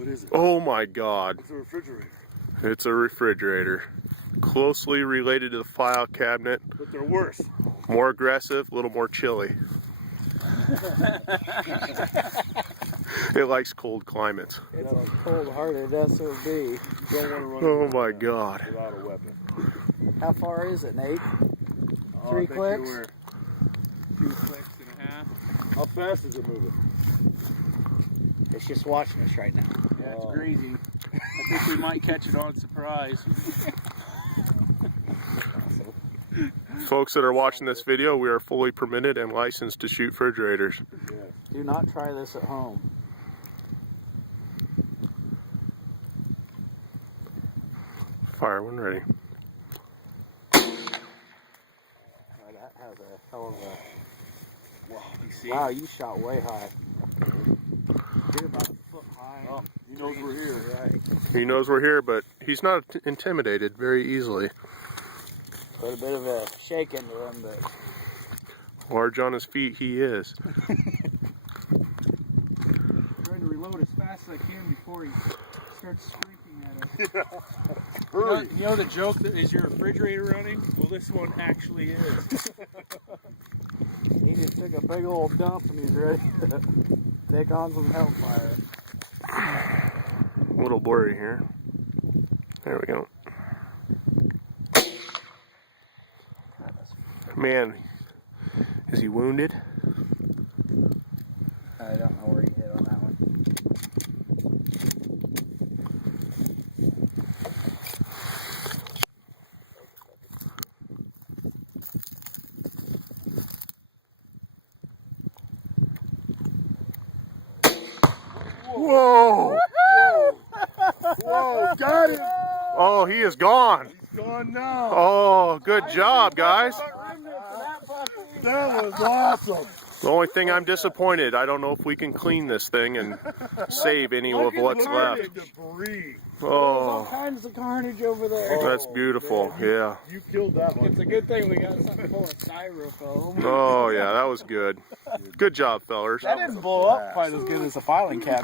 What is it? Oh my God. It's a refrigerator. It's a refrigerator. Closely related to the file cabinet. But they're worse. More aggressive, a little more chilly. It likes cold climates. It's a cold-hearted SOB. Oh my God. Without a weapon. How far is it, Nate? Oh, 3 clicks? 2 clicks and a half. How fast is it moving? It's just watching us right now. Yeah, it's grazing. I think we might catch it on surprise. Folks that are watching this video, we are fully permitted and licensed to shoot refrigerators. Yeah. Do not try this at home. Fire when ready. That has a hell of a... Wow, you see? Wow, you shot way high. You're about a foot high. Oh, he knows we're here. Right. He knows we're here, but he's not intimidated very easily. Put a bit of a shake into him, but... Large on his feet, he is. Trying to reload as fast as I can before he starts sprinting at us. Hurry. You know the joke that is your refrigerator running? Well, this one actually is. He just took a big old dump and he's ready to take on some hellfire. A little blurry here. There we go. Man, is he wounded? I don't know where he hit on that one. Whoa! Whoa, got him! Oh, he is gone. He's gone now. Oh, good job, guys. That was awesome. The only thing I'm disappointed, I don't know if we can clean this thing and save any of what's Look left. at the debris. There's all Oh, kinds of carnage over there. that's beautiful. Man, Yeah. You killed that one. It's a good thing we got something full of styrofoam. Oh, yeah, that was good. Good job, fellers. That didn't blow up quite as good as a filing cabinet.